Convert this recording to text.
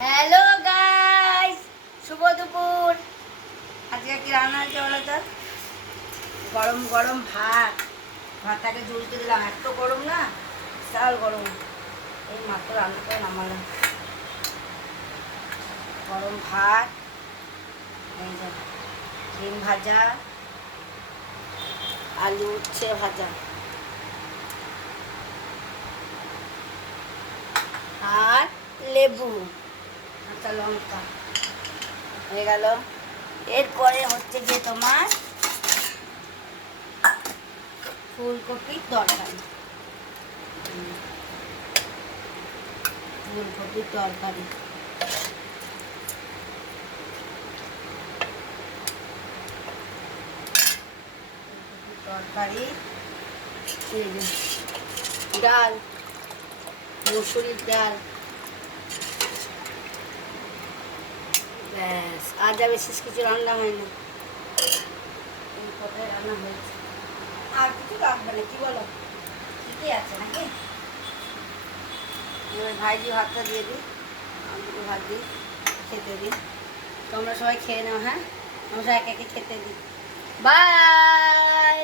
Hello guys, শুভ দুপুর। আজকে কি রান্না হয়েছে বলো তো? গরম গরম ভাতটাকে জ্বলতে দিলাম। এত গরম না, বিশাল গরম। এই মাত্র রান্না করে নামালাম। গরম ভাত, এই যে ডিম ভাজা, আলু উচ্ছে ভাজা আর লেবু, কাঁচা লঙ্কা হয়ে গেল। এরপরে হচ্ছে গিয়ে তোমার ফুলকপির তরকারি। ফুলকপির তরকারি তরকারি, ডাল, মুসুরির ডাল। ব্যাস, আর যা বিশেষ কিছু রান্না হয়নি। এই কথাই রান্না হয়েছে, আর কিছু লাগবে না। কি বলো, ঠিকই আছে নাকি? এবার ভাইজি ভাতটা দিয়ে দিই, আমি একটু ভাত দিই, খেতে দিই। তোমরা সবাই খেয়ে নাও। হ্যাঁ, আমরা একে একে খেতে দিই। বাই।